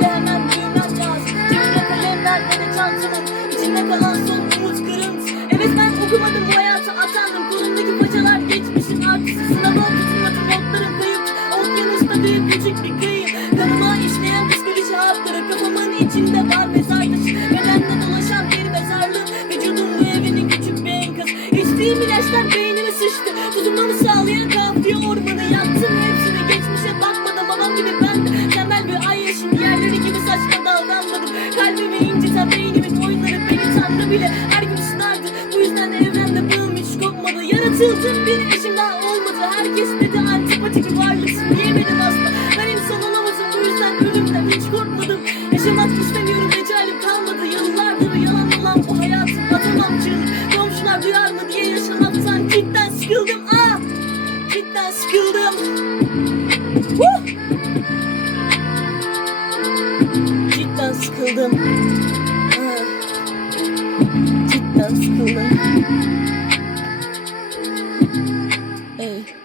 Şimdi hemen büyümen lazım. Kimine kalemler ve çantanın içinde kalan son umut kırıntı Evet ben okumadım bu hayata atandım. Kolumdaki paçalar geçmişin artısı. Sınava tutunmadım notlarım kayıp. Okyanusta büyük küçük bir kıyı Kanıma işleyen psikoloji hapları Kafamın içinde var mezar taşı Bedende dolaşan bir mezarlık. Vücudum bu evinin küçük bir enkaz. İçtiğim ilaçlar beynime sıçtı. Tutunmamı sağlayan Kalbimi inciten beynimin oyunları Beni tanrı bile. Her gün sınardı Bu yüzden evrende bağım hiç kopmadı. Yaratıldım bir eşim daha olmadı. Herkes dedi antipatik bir varlıksın Diyemedim asla Ben insan olamadım Bu yüzden ölümden hiç korkmadım. Yaşamak istemiyorum mecalim kalmadı. Yıllardır yalan olan bu hayatı Atamam çığlık. Komşular duyar mı diye yaşamaktan Cidden sıkıldım. Ah Cidden sıkıldım. Huh! Cidden sıkıldım. Cidden sıkıldım. Ey.